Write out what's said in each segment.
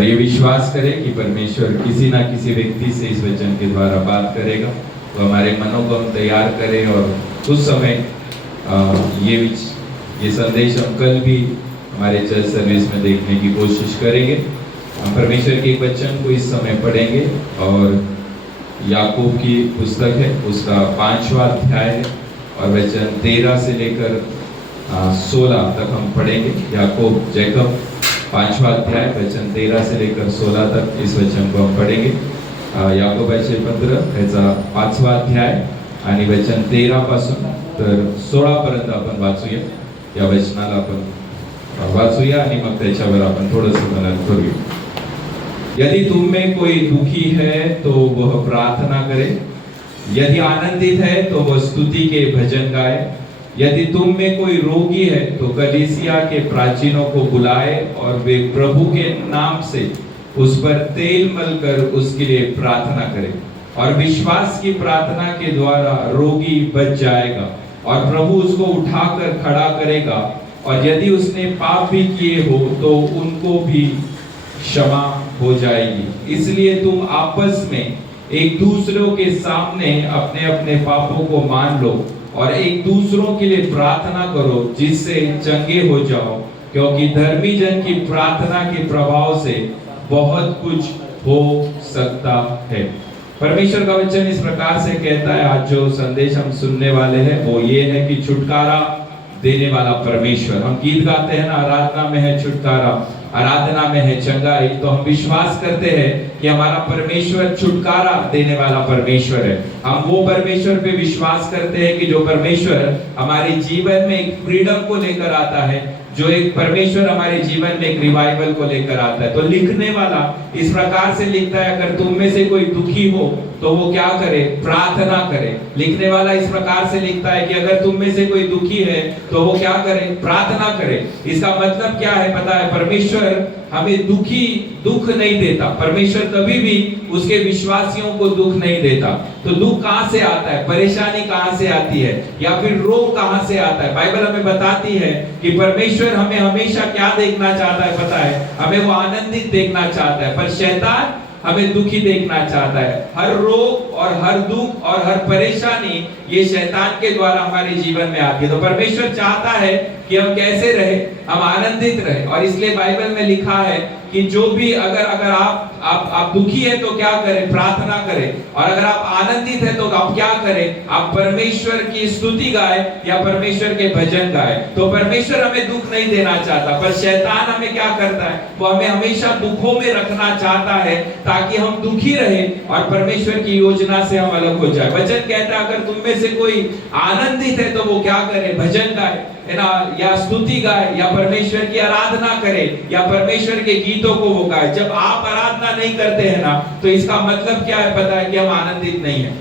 और ये विश्वास करें कि परमेश्वर किसी ना किसी व्यक्ति से इस वचन के द्वारा बात करेगा, तो हमारे मनों को हम तैयार करें और उस समय ये संदेश हम कल भी हमारे चर्च सर्विस में देखने की कोशिश करेंगे। हम परमेश्वर के एक वचन को इस समय पढ़ेंगे और याकूब की पुस्तक है, उसका 5वां अध्याय है और वचन 13 से लेकर 16 तक हम पढ़ेंगे। याकूब जैकब 5वां अध्याय वचन 13 से लेकर 16 तक इस वचन को हम पढ़ेंगे। याकोबाचे पत्र याचा 5वां अध्याय आणि वचन 13 पासून तर 16 पर्यंत आपण वाचूया। या वचनाला आपण वाचूया आणि मग त्याच्यावर आपण थोडंसं मनन करूया। यदि तुम में कोई दुखी है तो वह प्रार्थना करे, यदि आनंदित है तो वह स्तुति के भजन गाए, यदि तुम में कोई रोगी है तो कलीसिया के प्राचीनों को बुलाए और वे प्रभु के नाम से उस पर तेल मलकर उसके लिए प्रार्थना करे, और विश्वास की प्रार्थना के द्वारा रोगी बच जाएगा और प्रभु उसको उठाकर खड़ा करेगा, और यदि उसने पाप भी किए हो तो उनको भी क्षमा हो जाएगी। इसलिए तुम आपस में एक दूसरों के सामने अपने अपने पापों को मान लो और एक दूसरों के लिए प्रार्थना करो जिससे चंगे हो जाओ, क्योंकि धर्मी जन की प्रार्थना के प्रभाव से बहुत कुछ हो सकता है। परमेश्वर का वचन इस प्रकार से कहता है। आज जो संदेश हम सुनने वाले हैं वो ये है कि छुटकारा देने वाला परमेश्वर। हम गीत गाते हैं ना, आराधना में है छुटकारा, आराधना में है चंगाई। तो हम विश्वास करते हैं कि हमारा परमेश्वर छुटकारा देने वाला परमेश्वर है। हम वो परमेश्वर पे विश्वास करते हैं कि जो परमेश्वर हमारे जीवन में एक फ्रीडम को लेकर आता है, जो एक परमेश्वर हमारे जीवन में एक रिवाइवल को लेकर आता है। तो लिखने वाला इस प्रकार से लिखता है, अगर तुम में से कोई दुखी हो तो वो क्या करे? प्रार्थना करे। लिखने वाला इस प्रकार से लिखता है कि अगर तुम में से कोई दुखी है तो वो क्या करे? प्रार्थना करे। इसका मतलब क्या है पता है? परमेश्वर हमें दुख नहीं देता। परमेश्वर कभी भी उसके विश्वासियों को दुख नहीं देता। तो दुख कहां से आता है? परेशानी कहां से आती है? या फिर रोग कहां से आता है? बाइबल हमें बताती है कि परमेश्वर हमें हमेशा क्या देखना चाहता है पता है? हमें वो आनंदित देखना चाहता है, पर शैतान हमें दुखी देखना चाहता है। हर रोग और हर दुख और हर परेशानी ये शैतान के द्वारा हमारे जीवन में आती है। तो परमेश्वर चाहता है कि हम कैसे रहे? हम आनंदित रहे। और इसलिए बाइबल में लिखा है कि जो भी अगर आप दुखी है तो क्या करें? प्रार्थना करें। और अगर आप आनंदित है तो आप क्या करें? आप परमेश्वर की स्तुति गाए या परमेश्वर के भजन गाए। तो परमेश्वर हमें दुख नहीं देना चाहता, पर शैतान हमें क्या करता है? वो हमें हमेशा दुखों में रखना चाहता है ताकि हम दुखी रहे और परमेश्वर की योजना से हम अलग हो जाए। वचन कहता है अगर तुम में से कोई आनंदित है तो वो क्या करे? भजन गाए, है ना, या स्तुति गाए, या परमेश्वर की आराधना करे, या परमेश्वर के गीतों को वो गाए। जब आप आराधना नहीं करते हैं ना, तो इसका मतलब क्या है पता है? कि हम आनंदित नहीं है।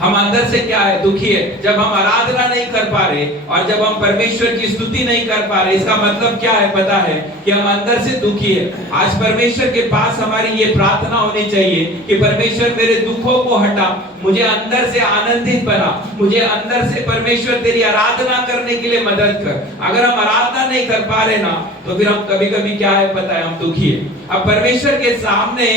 हम अंदर से क्या है? दुखी है। जब हम आराधना नहीं कर पा रहे और जब हम परमेश्वर की स्तुति नहीं कर पा रहे, इसका मतलब क्या है पता है? कि हम अंदर से दुखी है। आज परमेश्वर के पास हमारी ये प्रार्थना होनी चाहिए कि परमेश्वर मेरे दुखों को हटा, मुझे अंदर से आनंदित बना, मुझे अंदर से परमेश्वर तेरी आराधना करने के लिए मदद कर। अगर हम आराधना नहीं कर पा रहे ना, तो फिर हम कभी-कभी क्या है पता है? हम दुखी है। अब परमेश्वर के सामने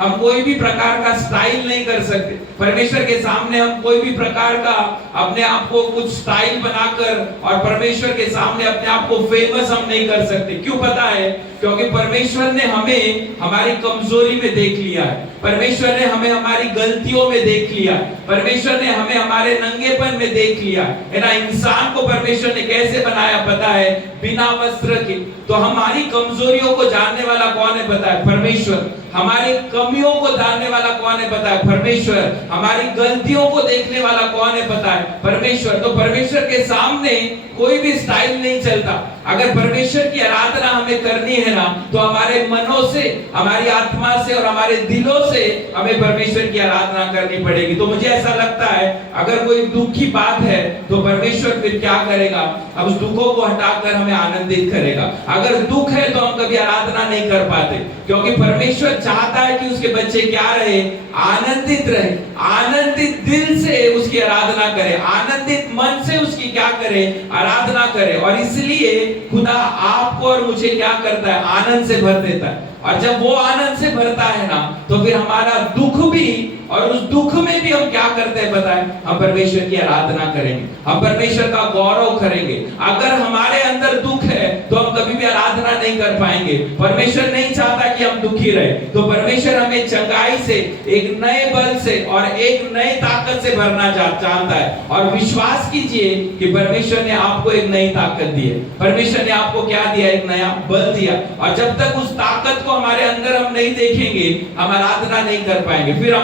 हम कोई भी प्रकार का स्टाइल नहीं कर सकते। परमेश्वर के सामने हम कोई भी प्रकार का अपने आप को कुछ स्टाइल बनाकर और परमेश्वर के सामने अपने आप को फेमस हम नहीं कर सकते। क्यों पता है? क्योंकि परमेश्वर ने हमें हमारी कमजोरी में देख लिया है। परमेश्वर ने हमें हमारी गलतियों में देख लिया है। परमेश्वर ने हमें हमारे नंगेपन में देख लिया है ना। इंसान को परमेश्वर ने कैसे बनाया पता है? बिना वस्त्र के। तो हमारी कमजोरियों को जानने वाला कौन है पता है? परमेश्वर। हमारी कमियों को जानने वाला कौन है पता है? परमेश्वर। हमारी गलतियों को देखने वाला कौन है पता है? परमेश्वर। तो परमेश्वर के सामने कोई भी स्टाइल नहीं चलता। अगर परमेश्वर की आराधना हमें करनी है ना, तो हमारे मनों से, हमारी आत्मा से और हमारे दिलों से हमें परमेश्वर की आराधना करनी पड़ेगी। तो मुझे ऐसा लगता है अगर कोई दुख की बात है तो परमेश्वर फिर क्या करेगा? अब उस दुखों को हटाकर हमें आनंदित करेगा। अगर दुख है तो हम कभी आराधना नहीं कर पाते, क्योंकि परमेश्वर चाहता है कि उसके बच्चे क्या रहे? आनंदित रहे, आनंदित दिल से उसकी आराधना करे, आनंदित मन से उसकी क्या करे? आराधना करे। और इसलिए खुदा आपको और मुझे क्या करता है? आनंद से भर देता है। और जब वो आनंद से भरता है ना, तो फिर हमारा दुख भी, और उस दुख में भी हम क्या करते हैं बताएं, हम परमेश्वर की आराधना करेंगे, हम परमेश्वर का गौरव करेंगे। अगर हमारे अंदर दुख है तो हम कभी भी आराधना नहीं कर पाएंगे। परमेश्वर नहीं चाहता कि हम दुखी रहे, तो परमेश्वर हमें चंगाई से, एक नए बल से और एक नई ताकत से भरना चाहता है। और विश्वास कीजिए कि परमेश्वर ने आपको एक नई ताकत दी है। परमेश्वर ने आपको क्या दिया, एक नया बल दिया। और जब तक उस ताकत को हमारे अंदर हम नहीं देखेंगे, हम आराधना नहीं कर पाएंगे। फिर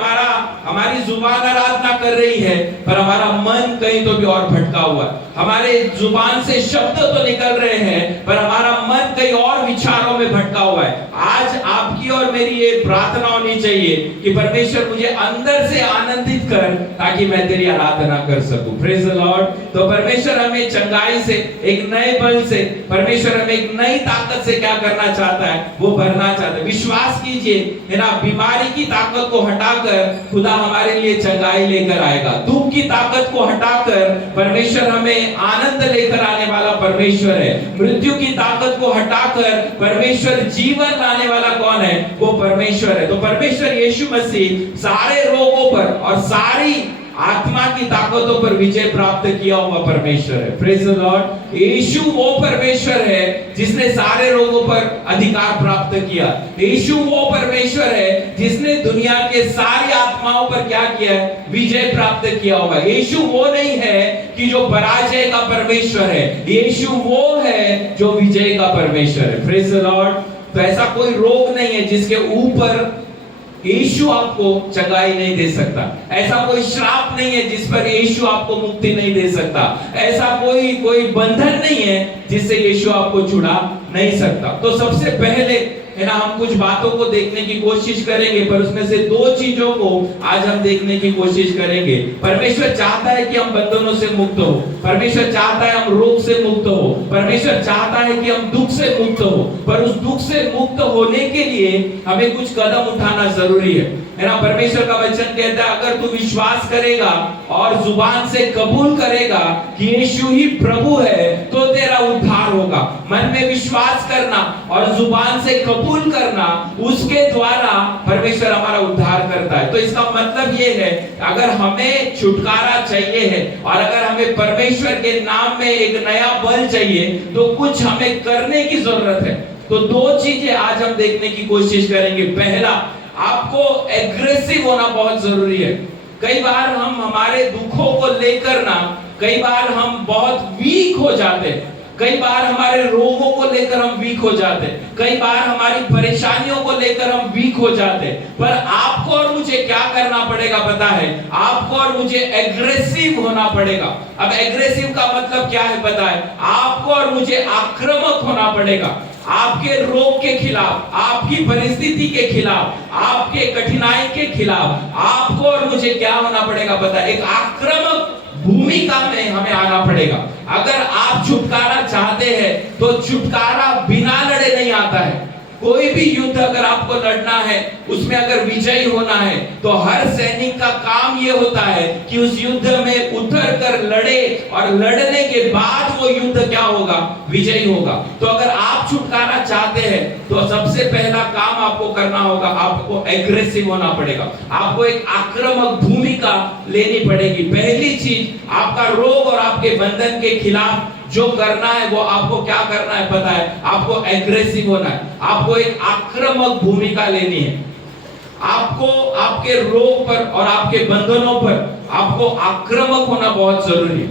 हमारी जुबान आराधना कर रही है, पर हमारा मन कहीं तो भी और भटका हुआ है। हमारे जुबान से शब्द तो निकल रहे हैं, पर हमारा मन कहीं और विचारों में भटका हुआ है। आज आपकी और मेरी ये प्रार्थना होनी चाहिए कि परमेश्वर मुझे अंदर से आनंदित कर, ताकि मैं तेरी आराधना कर सकूं। Praise the Lord. तो परमेश्वर हमें चंगाई से, एक नए बल से, परमेश्वर हमें एक नई ताकत से क्या करना चाहता है, वो भरना चाहता है। विश्वास कीजिए, है ना, बीमारी की ताकत को हटाकर खुदा हमारे लिए चंगाई लेकर आएगा। दुख की ताकत को हटाकर परमेश्वर हमें आनंद लेकर आने वाला परमेश्वर है। मृत्यु की ताकत को हटाकर परमेश्वर जीवन लाने वाला कौन है, वो परमेश्वर है। तो परमेश्वर यीशु मसीह सारे रोगों पर और सारी आत्मा की ताकतों पर विजय प्राप्त किया हुआ परमेश्वर है। Praise the Lord. यीशु वो परमेश्वर है जिसने सारे रोगों पर अधिकार प्राप्त किया। यीशु वो परमेश्वर है जिसने दुनिया के सारी आत्माओं पर क्या किया है, विजय प्राप्त किया होगा। यीशु वो नहीं है कि जो पराजय का परमेश्वर है, यीशु वो है जो विजय का परमेश्वर है। Praise the Lord. तो ऐसा कोई रोग नहीं है जिसके ऊपर यीशु आपको चंगाई नहीं दे सकता। ऐसा कोई श्राप नहीं है जिस पर यीशु आपको मुक्ति नहीं दे सकता। ऐसा कोई बंधन नहीं है जिससे यीशु आपको छुड़ा नहीं सकता। तो सबसे पहले, है ना, हम कुछ बातों को देखने की कोशिश करेंगे, पर उसमें से दो चीजों को आज हम देखने की कोशिश करेंगे। परमेश्वर चाहता है कि हम बंधनों से मुक्त हो, परमेश्वर चाहता है हम रोग से मुक्त हो, परमेश्वर चाहता है कि हम दुख से मुक्त हो। पर उस दुख से मुक्त होने के लिए हमें कुछ कदम उठाना जरूरी है ना। परमेश्वर का वचन कहता है, अगर तू विश्वास करेगा और जुबान से कबूल करेगा कि यीशु ही प्रभु है, तो तेरा उद्धार होगा। मन में विश्वास करना और जुबान से कबूल करना, उसके द्वारा परमेश्वर हमारा उद्धार करता है। तो इसका मतलब ये है, अगर हमें छुटकारा चाहिए है और अगर हमें परमेश्वर के नाम में एक नया बल चाहिए, तो कुछ हमें करने की जरूरत है। तो दो चीजें आज हम देखने की कोशिश करेंगे। पहला, आपको एग्रेसिव होना बहुत जरूरी है। कई बार हम हमारे दुखों को लेकर ना, कई बार हम बहुत वीक हो जाते हैं। कई बार हमारे रोगों को लेकर हम वीक हो जाते हैं, कई बार हमारी परेशानियों को लेकर हम वीक हो जाते हैं। पर आपको और मुझे क्या करना पड़ेगा पता है, आपको और मुझे एग्रेसिव होना पड़ेगा। अब एग्रेसिव का मतलब क्या है पता है, आपको और मुझे आक्रामक होना पड़ेगा। आपके रोग के खिलाफ, आपकी परिस्थिति के खिलाफ, आपके कठिनाई के खिलाफ आपको और मुझे क्या होना पड़ेगा पता है, एक आक्रामक भूमिका में हमें आना पड़ेगा। अगर आप छुटकारा चाहते हैं तो छुटकारा बिना लड़े नहीं आता है। कोई भी युद्ध अगर आपको लड़ना है, उसमें अगर विजयी होना है, तो हर सैनिक का काम यह होता है कि उस युद्ध में उतर कर लड़े और लड़ने के बाद वो युद्ध क्या होगा, विजयी होगा। तो अगर आप छुटकारा चाहते हैं तो सबसे पहला काम आपको करना होगा, आपको एग्रेसिव होना पड़ेगा। आपको एक आक्रामक भूमिका लेनी पड़ेगी। पहली चीज, आपका रोग और आपके बंधन के खिलाफ जो करना है वो आपको क्या करना है पता है, आपको एग्रेसिव होना है। आपको एक आक्रामक भूमिका लेनी है। आपको आपके रोग पर और आपके बंधनों पर आपको आक्रामक होना बहुत जरूरी है।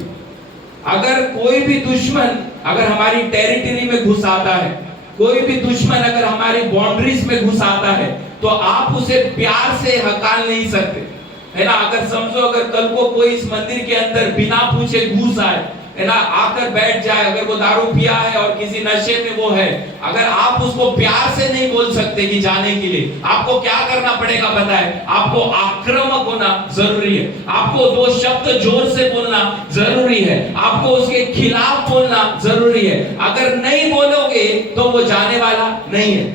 अगर कोई भी दुश्मन अगर हमारी टेरिटरी में घुस आता है, कोई भी दुश्मन अगर हमारी बाउंड्रीज में घुस आता है, तो आप उसे प्यार से हकाल नहीं सकते, है ना। अगर समझो, अगर कल को कोई इस मंदिर के अंदर बिना पूछे घुस आए, है ना, आकर बैठ जाए, अगर वो दारू पिया है और किसी नशे में वो है, अगर आप उसको प्यार से नहीं बोल सकते कि जाने के लिए, आपको क्या करना पड़ेगा पता है, आपको आक्रामक होना जरूरी है। आपको दो शब्द जोर से बोलना जरूरी है, आपको उसके खिलाफ बोलना जरूरी है। अगर नहीं बोलोगे तो वो जाने वाला नहीं है।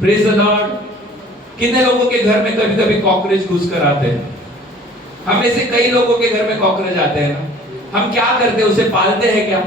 Praise the Lord. कितने लोगों के घर में कभी कभी कॉकरोच घुस कर आते हैं? हम में से कई लोगों के घर में कॉकरोच आते हैं ना, हम क्या करते हैं, उसे पालते हैं क्या?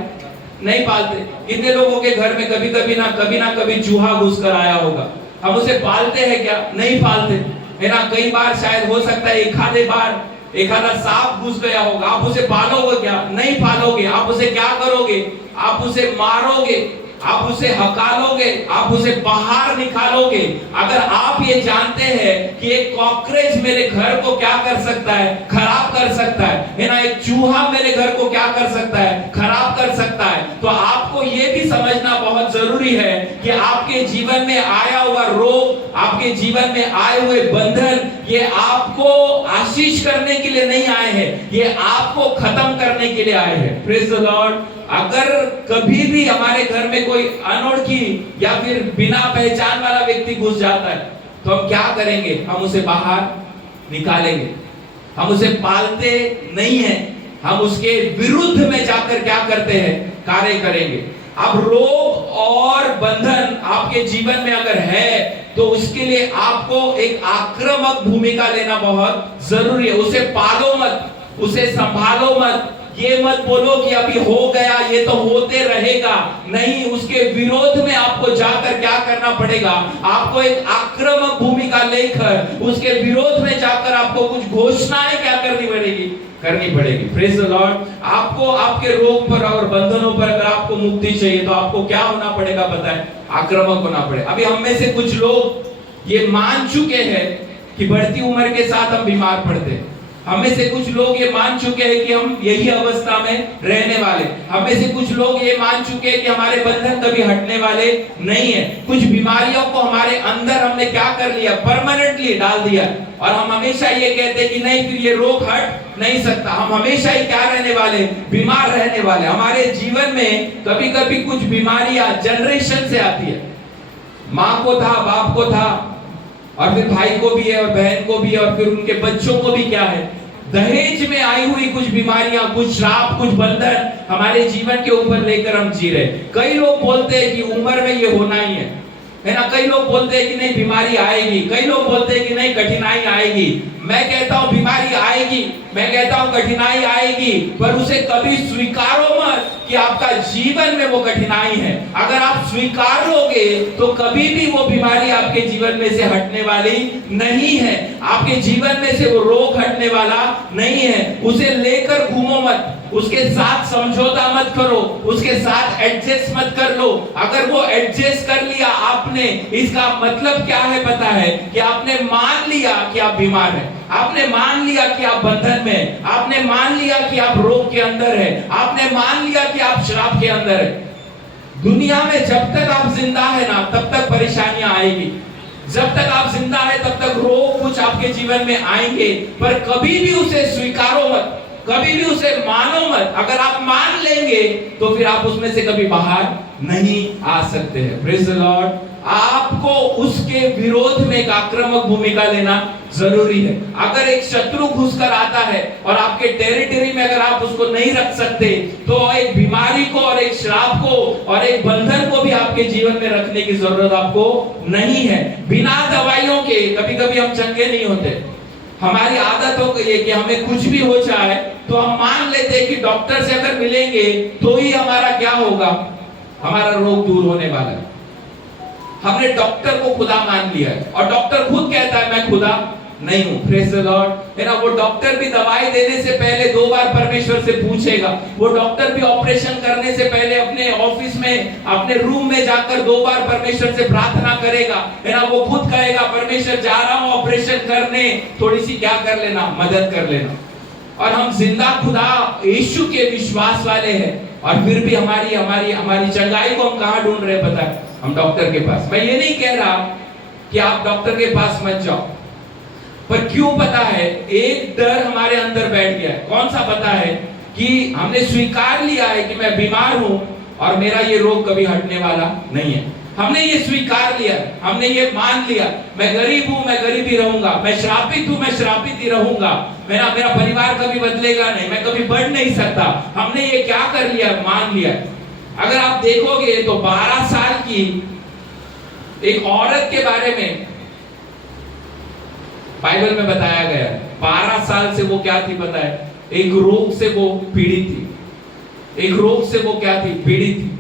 नहीं पालते। कितने लोगों के घर में कभी कभी ना कभी चूहा घुस कर आया होगा? हम उसे पालते हैं क्या? नहीं पालते, है ना। कई बार शायद हो सकता है एक आधे बार एक आधा सांप घुस गया होगा, आप उसे पालोगे क्या? नहीं पालोगे। आप उसे क्या करोगे? आप उसे मारोगे, आप उसे हकालोगे, आप उसे बाहर निकालोगे। अगर आप ये जानते हैं कि एक कॉकरोच मेरे घर को क्या कर सकता है? खराब कर सकता है ना। एक चूहा मेरे घर को क्या कर सकता है? खराब कर सकता है। तो आपको ये भी समझना बहुत जरूरी है कि आपके जीवन में आया हुआ रोग, आपके जीवन में आए हुए बंधन, ये आपको आशीष करने के लिए नहीं आए हैं, ये आपको खत्म करने के लिए आए हैं। Praise the Lord. अगर कभी भी हमारे घर में कोई अनोळखी या फिर बिना पहचान वाला व्यक्ति घुस जाता है तो हम क्या करेंगे? हम उसे बाहर निकालेंगे। हम उसे पालते नहीं हैं, हम उसके विरुद्ध में जाकर क्या करते हैं? कार्य करेंगे। अब रोग और बंधन आपके जीवन में अगर है तो उसके लिए आपको एक आक्रामक भूमिका लेना बहुत जरूरी है। उसे पालो मत, उसे संभालो मत, ये मत बोलो कि अभी हो गया, ये तो होते रहेगा। नहीं, उसके विरोध में आपको जाकर क्या करना पड़ेगा? आपको एक आक्रामक भूमिका लेकर उसके विरोध में जाकर आपको कुछ घोषणाएं क्या करनी पड़ेगी। Praise the Lord. आपको आपके रोग पर और बंधनों पर अगर आपको मुक्ति चाहिए तो आपको क्या होना पड़ेगा? बताएं, आक्रामक होना पड़ेगा। अभी हम में से कुछ लोग ये मान चुके हैं कि बढ़ती उम्र के साथ हम बीमार पड़ते हैं। हमें से कुछ लोग ये मान चुके हैं कि हम यही अवस्था में रहने वाले। हमें से कुछ लोग ये मान चुके हैं कि हमारे बंधन कभी हटने वाले नहीं है। कुछ बीमारियों को हमारे अंदर हमने क्या कर लिया? परमानेंटली डाल दिया। और हम हमेशा ये कहते हैं कि नहीं, फिर ये रोग हट नहीं सकता। हम हमेशा ही क्या रहने वाले? बीमार रहने वाले। हमारे जीवन में कभी कभी कुछ बीमारियां जनरेशन से आती है। माँ को था, बाप को था, और फिर भाई को भी है और बहन को भी है, और फिर उनके बच्चों को भी क्या है? दहेज में आई हुई कुछ बीमारियां, कुछ श्राप, कुछ बंधन हमारे जीवन के ऊपर लेकर हम जी रहे। कई लोग बोलते हैं कि उम्र में ये होना ही है ना। कई लोग बोलते हैं कि नहीं बीमारी आएगी, कई लोग बोलते हैं कि नहीं कठिनाई आएगी। मैं कहता हूं बीमारी आएगी, मैं कहता हूं कठिनाई आएगी, पर उसे कभी स्वीकारो मत कि आपका जीवन में वो कठिनाई है। अगर आप स्वीकार लोगे तो कभी भी वो बीमारी आपके जीवन में से हटने वाली नहीं है। आपके जीवन में से वो रोग हटने वाला नहीं है। उसे लेकर घूमो मत, उसके साथ समझौता मत करो, उसके साथ एडजस्ट मत कर लो। अगर वो एडजस्ट कर लिया आपने, इसका मतलब क्या है पता है? कि आपने मान लिया कि आप बीमार हैं, आपने मान लिया कि आप बंधन में, आपने मान लिया कि आप रोग के अंदर है, आपने मान लिया कि आप श्राप के अंदर है। दुनिया में जब तक आप जिंदा है ना, तब तक परेशानियां आएगी। जब तक आप जिंदा है तब तक रोग कुछ आपके जीवन में आएंगे, पर कभी भी उसे स्वीकारो मत, कभी भी उसे मानो मत। अगर आप मान लेंगे तो फिर आप उसमें से कभी बाहर नहीं आ सकते हैं। Praise the Lord. आपको उसके विरोध में एक आक्रामक भूमिका लेना जरूरी है। अगर एक शत्रु घुसकर आता है और आपके टेरिटरी में अगर आप उसको नहीं रख सकते, तो एक बीमारी को और एक श्राप को और एक बंधन को भी आपके जीवन में रखने की जरूरत आपको नहीं है। बिना दवाइयों के कभी कभी हम चंगे नहीं होते। हमारी आदत हो गई है कि हमें कुछ भी हो जाए तो हम मान लेते हैं कि डॉक्टर से अगर मिलेंगे तो ही हमारा क्या होगा? हमारा रोग दूर होने वाला है। हमने डॉक्टर को खुदा मान लिया है और डॉक्टर खुद कहता है मैं खुदा नहीं हूं। Praise the Lord. है ना। वो डॉक्टर भी दवाई देने से पहले 2 बार परमेश्वर से पूछेगा। वो डॉक्टर भी ऑपरेशन करने से पहले अपने ऑफिस में, अपने रूम में जाकर 2 बार परमेश्वर से प्रार्थना करेगा। है ना। वो खुद कहेगा परमेश्वर जा रहा हूं ऑपरेशन करने, थोड़ी सी क्या कर लेना? मदद कर लेना। और हम जिंदा खुदा यीशु के विश्वास वाले हैं, और फिर भी हमारी चंगाई को हम कहां ढूंढ रहे पता है? हम डॉक्टर के पास। मैं ये नहीं कह रहा कि आप डॉक्टर के पास मत जाओ, पर क्यों पता है? एक डर हमारे अंदर बैठ गया है। कौन सा पता है? कि हमने स्वीकार लिया है कि मैं बीमार हूं और मेरा ये रोग कभी हटने वाला नहीं है। हमने ये स्वीकार लिया, हमने ये मान लिया, मैं गरीब हूं, मैं गरीब ही रहूंगा, मैं श्रापित हूं, मैं श्रापित ही रहूंगा, मेरा परिवार कभी बदलेगा नहीं, मैं कभी बढ़ नहीं सकता। हमने ये क्या कर लिया? मान लिया। अगर आप देखोगे तो 12 साल की एक औरत के बारे में बाइबल में बताया गया। 12 साल से वो क्या थी पता है? एक रोग से वो पीड़ित थी। एक रोग से वो क्या थी? पीड़ित थी।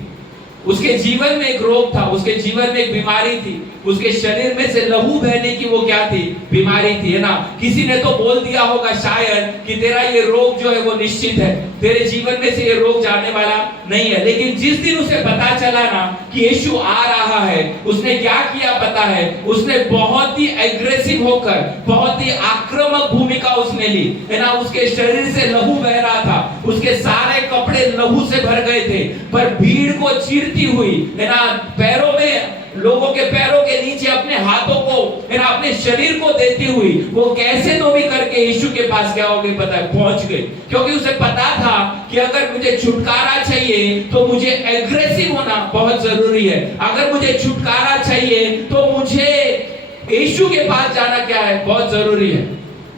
उसके जीवन में एक रोग था, उसके जीवन में एक बीमारी थी, उसके शरीर में से लहू बहने की वो क्या थी, बीमारी थी, है ना। किसी ने तो बोल दिया होगा शायद कि तेरा ये रोग जो है वो निश्चित है, तेरे जीवन में से ये रोग जाने वाला नहीं है। लेकिन जिस दिन उसे पता चला ना कि यीशु आ रहा है, उसने क्या किया पता है, उसने बहुत ही एग्रेसिव होकर, बहुत ही आक्रामक भूमिका उसने ली, है ना। उसके शरीर से लहू बह रहा था, उसके सारे कपड़े लहू से भर गए थे, पर भीड़ को चीरती हुई, है ना, पैरों में, लोगों के पैरों के नीचे अपने हाथों को, है ना, अपने शरीर को देती हुई वो कैसे तो भी करके यीशु के पास क्या हो गई पता है, पहुंच गई। क्योंकि उसे पता था कि अगर मुझे छुटकारा चाहिए तो मुझे एग्रेसिव होना बहुत जरूरी है, अगर मुझे छुटकारा चाहिए तो मुझे यीशु के पास जाना क्या है, बहुत जरूरी है।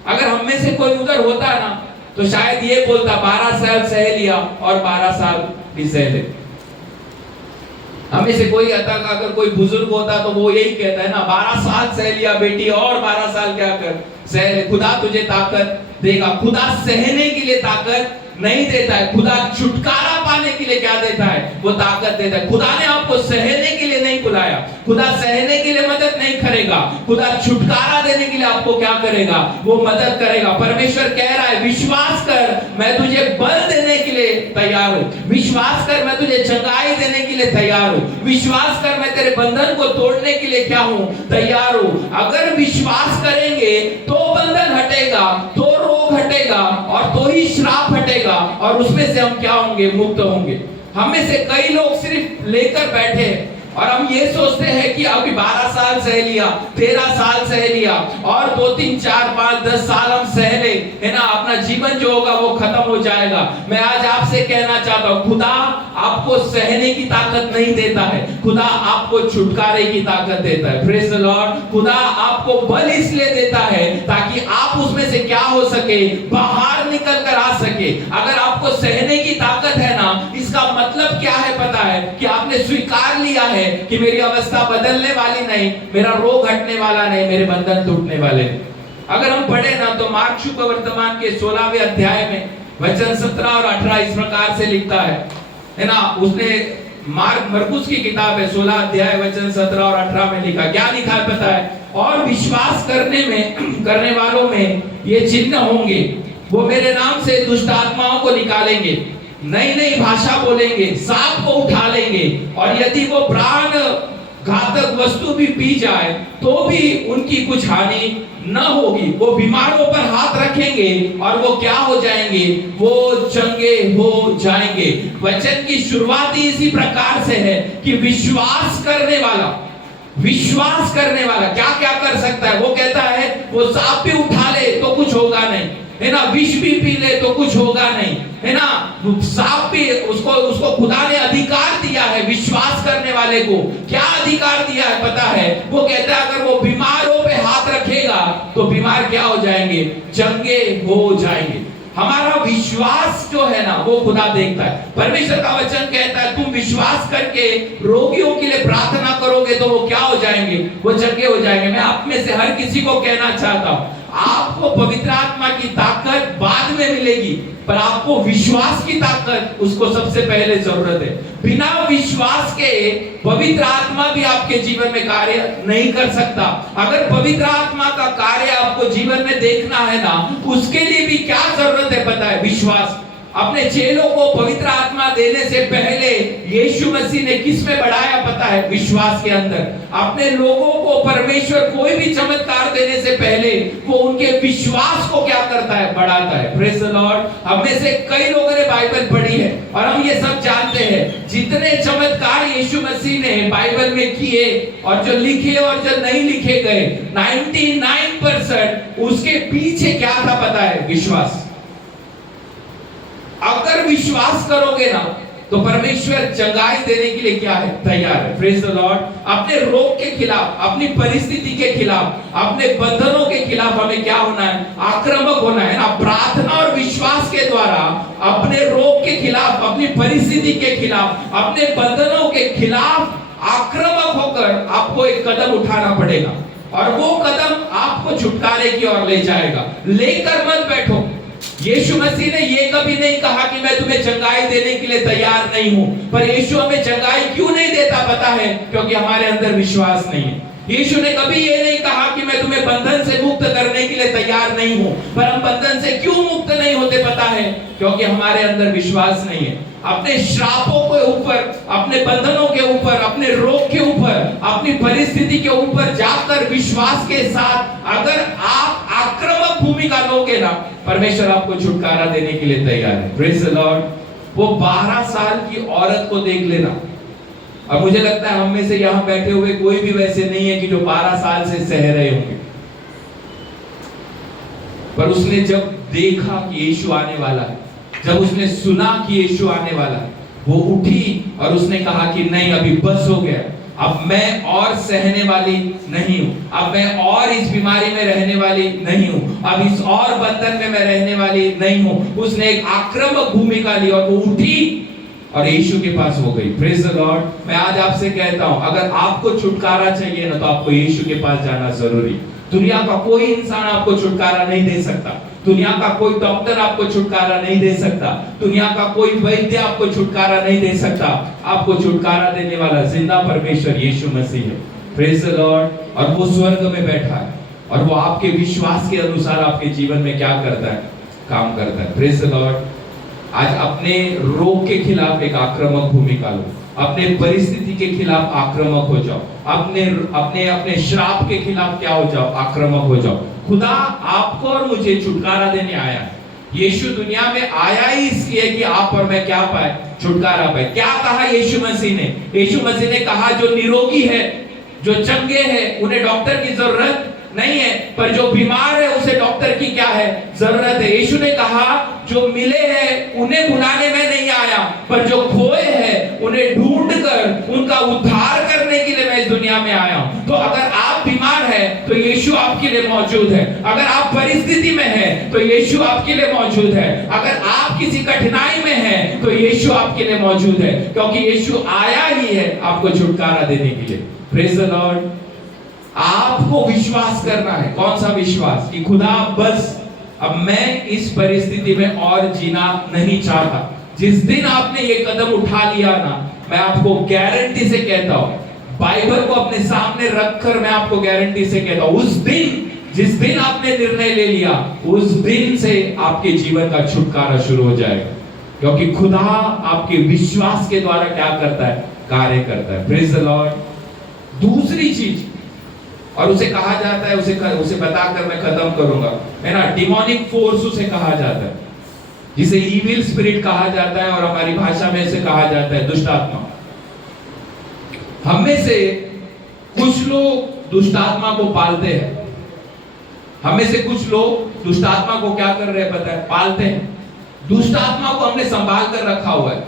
अगर हम में से कोई उधर होता ना तो शायद ये बोलता 12 साल सह लिया और 12 साल भी सह ले। हमें से कोई अगर कोई बुजुर्ग होता तो वो यही कहता है ना, 12 साल सह लिया बेटी और 12 साल क्या कर सह ले, खुदा तुझे ताकत देगा। खुदा सहने के लिए ताकत नहीं देता है, खुदा छुटकारा पाने के लिए क्या देता है, वो ताकत देता है। खुदा ने आपको सहने के लिए नहीं बुलाया, खुदा सहने के लिए मदद नहीं करेगा, खुदा छुटकारा देने के लिए आपको क्या करेगा, वो मदद करेगा। परमेश्वर कह रहा है विश्वास कर, मैं तुझे बल देने के लिए तैयार हूँ, विश्वास कर, मैं तुझे चंगाई देने के लिए तैयार हूँ, विश्वास कर, मैं तेरे बंधन को तोड़ने के लिए क्या हूँ, तैयार हूँ। अगर विश्वास करेंगे तो बंधन हटेगा, तो रोग हटेगा और तो ही श्राप हटेगा और उसमें से हम क्या होंगे, मुक्त होंगे। हम में से कई लोग सिर्फ लेकर बैठे हैं और हम ये सोचते हैं कि अभी 12 साल सह लिया, 13 साल सह लिया और 2, 3, 4, 5, 10 साल हम सह ले, है ना, अपना जीवन जो होगा वो खत्म हो जाएगा। मैं आज आपसे कहना चाहता हूँ, खुदा आपको सहने की ताकत नहीं देता है, खुदा आपको छुटकारे की ताकत देता है। Praise the Lord. खुदा आपको बल इसलिए देता है ताकि आप उसमें से क्या हो सके, बाहर निकल कर आ सके। अगर आपको सहने की ताकत है ना, इसका मतलब क्या है पता है, कि आपने स्वीकार लिया है कि मेरी अवस्था बदलने वाली नहीं, मेरा रोग हटने वाला नहीं, मेरे बंधन टूटने वाले नहीं। अगर हम पढ़े ना तो मार्क शुभवर्तमान के 16वें अध्याय में वचन 17 और 18 इस प्रकार से लिखता है ना। उसने मरकुस की किताब है 16 अध्याय वचन 17 और 18 में लिखा, क्या लिखा है पता है, और विश्वास करने वालों में ये चिन्ह होंगे, वो मेरे नाम से दुष्ट आत्माओं को निकालेंगे, नई नई भाषा बोलेंगे, सांप को उठा लेंगे, और यदि वो प्राण घातक वस्तु भी पी जाए तो भी उनकी कुछ हानि न होगी। वो बीमारों पर हाथ रखेंगे और वो क्या हो जाएंगे, वो चंगे हो जाएंगे। वचन की शुरुआत ही इसी प्रकार से है कि विश्वास करने वाला क्या क्या कर सकता है। वो कहता है वो सांप भी उठा ले तो कुछ होगा नहीं, है ना, विष भी पी ले तो कुछ होगा नहीं, है ना, सांप भी, उसको खुदा ने अधिकार दिया है विश्वास करने वाले को। क्या अधिकार दिया है पता है, वो कहता है अगर वो बीमारों पे हाथ रखेगा तो बीमार क्या हो जाएंगे, चंगे हो जाएंगे। हमारा विश्वास जो है ना वो खुदा देखता है। परमेश्वर का वचन कहता है तुम विश्वास करके रोगियों के लिए प्रार्थना करोगे तो वो क्या हो जाएंगे, वो चंगे हो जाएंगे। मैं आप में से हर किसी को कहना चाहता हूँ, आपको पवित्र आत्मा की ताकत बाद में मिलेगी, पर आपको विश्वास की ताकत उसको सबसे पहले जरूरत है। बिना विश्वास के पवित्र आत्मा भी आपके जीवन में कार्य नहीं कर सकता। अगर पवित्र आत्मा का कार्य आपको जीवन में देखना है ना, उसके लिए भी क्या जरूरत है पता है, विश्वास। अपने चेलों को पवित्र आत्मा देने से पहले यीशु मसीह ने किस में बढ़ाया पता है, विश्वास के अंदर। अपने लोगों को परमेश्वर कोई भी चमत्कार देने से पहले वो उनके विश्वास को क्या करता है, बढ़ाता है। Praise the Lord. हम में से कई लोगों ने बाइबल पढ़ी है और हम ये सब जानते हैं, जितने चमत्कार यीशु मसीह ने बाइबल में किए और जो लिखे और जो नहीं लिखे गए, 99% उसके पीछे क्या था पता है, विश्वास। अगर विश्वास करोगे ना तो परमेश्वर चंगाई देने के लिए क्या है, तैयार है। Praise the Lord. अपने रोग के खिलाफ, अपनी परिस्थिति के खिलाफ, अपने बंधनों के खिलाफ हमें क्या होना है, आक्रामक होना है ना। प्रार्थना और विश्वास के द्वारा अपने रोग के खिलाफ, अपनी परिस्थिति के खिलाफ, अपने बंधनों के खिलाफ आक्रामक होकर आपको एक कदम उठाना पड़ेगा और वो कदम आपको छुटकारे की ओर ले जाएगा। लेकर मत बैठो। यीशु मसीह ने ये कभी नहीं कहा कि मैं तुम्हें चंगाई देने के लिए तैयार नहीं हूं, पर यीशु हमें चंगाई क्यों नहीं देता पता है, क्योंकि हमारे अंदर विश्वास नहीं है। यीशु ने कभी ये नहीं कहा कि मैं तुम्हें बंधन से मुक्त करने के लिए तैयार नहीं हूं। पर हम बंधन से क्यों मुक्त नहीं होते पता है? क्योंकि हमारे अंदर विश्वास नहीं है। अपने श्रापों के ऊपर, अपने बंधनों के ऊपर, अपने रोग के ऊपर, अपनी परिस्थिति के ऊपर जाकर विश्वास के साथ अगर आप आक्रामक भूमिका लोगे ना, परमेश्वर आपको छुटकारा देने के लिए तैयार है। Praise the Lord. वो 12 साल की औरत को देख लेना। अब मुझे लगता है हम में से यहां बैठे हुए कोई भी वैसे नहीं है कि जो 12 साल से सह रहे होंगे। पर उसने जब देखा कि यीशु आने वाला है, जब उसने सुना कि यीशु आने वाला है, वो उठी और उसने कहा कि नहीं, अभी बस हो गया, अब मैं और सहने वाली नहीं हूं, अब मैं और इस बीमारी में रहने वाली नहीं हूं, अब इस और बंधन में मैं रहने वाली नहीं हूं। उसने एक आक्रामक भूमिका ली और वो उठी और यीशु के पास हो गई। Praise the Lord. मैं आज आपसे कहता हूं, अगर आपको छुटकारा चाहिए ना, तो आपको यीशु के पास जाना जरूरी। दुनिया का कोई इंसान आपको छुटकारा नहीं दे सकता। दुनिया का कोई डॉक्टर आपको छुटकारा नहीं दे सकता। दुनिया का कोई वैद्य आपको छुटकारा नहीं दे सकता। आपको छुटकारा देने वाला जिंदा परमेश्वर यीशु मसीह है। Praise the Lord. और वो स्वर्ग में बैठा है और वो आपके विश्वास के अनुसार आपके जीवन में क्या करता है? काम करता है। Praise the Lord. आज अपने रोग के खिलाफ एक आक्रामक भूमिका लो। अपने परिस्थिति के खिलाफ आक्रामक हो जाओ। अपने श्राप के खिलाफ क्या हो जाओ? आक्रामक हो जाओ। खुदा आपको और मुझे छुटकारा देने आया है। यीशु दुनिया में आया ही इसलिए कि आप और मैं क्या पाए? छुटकारा पाए। क्या कहा यीशु मसीह ने? यीशु मसीह ने कहा जो निरोगी है, जो चंगे हैं, उन्हें डॉक्टर की जरूरत नहीं है, पर जो बीमार है उसे डॉक्टर की क्या है? जरूरत है। यीशु ने कहा जो मिले हैं उन्हें बुलाने में नहीं आया, पर जो खोए हैं उन्हें ढूंढकर उनका उद्धार करने के लिए मैं इस दुनिया में आया हूं। तो अगर आप बीमार हैं तो यीशु आपके लिए मौजूद है। अगर आप परिस्थिति में हैं तो यीशु आपके लिए मौजूद है। अगर आप किसी कठिनाई में हैं तो यीशु आपके लिए मौजूद है, क्योंकि यीशु आया ही है आपको छुटकारा देने के लिए। Praise the Lord. आपको विश्वास करना है। कौन सा विश्वास? कि खुदा बस अब मैं इस परिस्थिति में और जीना नहीं चाहता। जिस दिन आपने ये कदम उठा लिया ना, मैं आपको गारंटी से कहता हूं, बाइबल को अपने सामने रखकर मैं आपको गारंटी से कहता हूं, उस दिन जिस दिन आपने निर्णय ले लिया, उस दिन से आपके जीवन का छुटकारा शुरू हो जाएगा। क्योंकि खुदा आपके विश्वास के द्वारा क्या करता है? कार्य करता है। Praise the Lord. दूसरी चीज, और उसे कहा जाता है, उसे बताकर मैं खत्म करूंगा, है ना, डिमोनिक फोर्स उसे कहा जाता है, जिसे इविल स्पिरिट कहा जाता है, और हमारी भाषा में इसे कहा जाता है दुष्ट आत्मा। हम में से कुछ लोग दुष्ट आत्मा को पालते हैं। हम में से कुछ लोग दुष्ट आत्मा को क्या कर रहे हैं पता है? पालते हैं। दुष्ट आत्मा को हमने संभाल कर रखा हुआ है।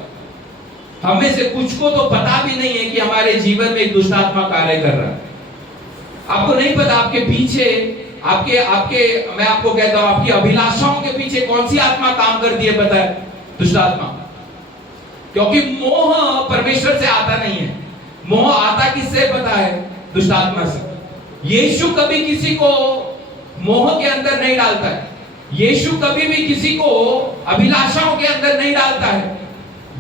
हम में से कुछ को तो पता भी नहीं है कि हमारे जीवन में एक दुष्ट आत्मा कार्य कर रहा है। आपको नहीं पता आपके पीछे, आपके मैं आपको कहता हूं, आपकी अभिलाषाओं के पीछे कौन सी आत्मा काम करती है पता है? दुष्ट आत्मा। क्योंकि मोह परमेश्वर से आता नहीं है। मोह आता किससे पता है? दुष्ट आत्मा से। यीशु कभी किसी को मोह के अंदर नहीं डालता है। यीशु कभी भी किसी को अभिलाषाओं के अंदर नहीं डालता है।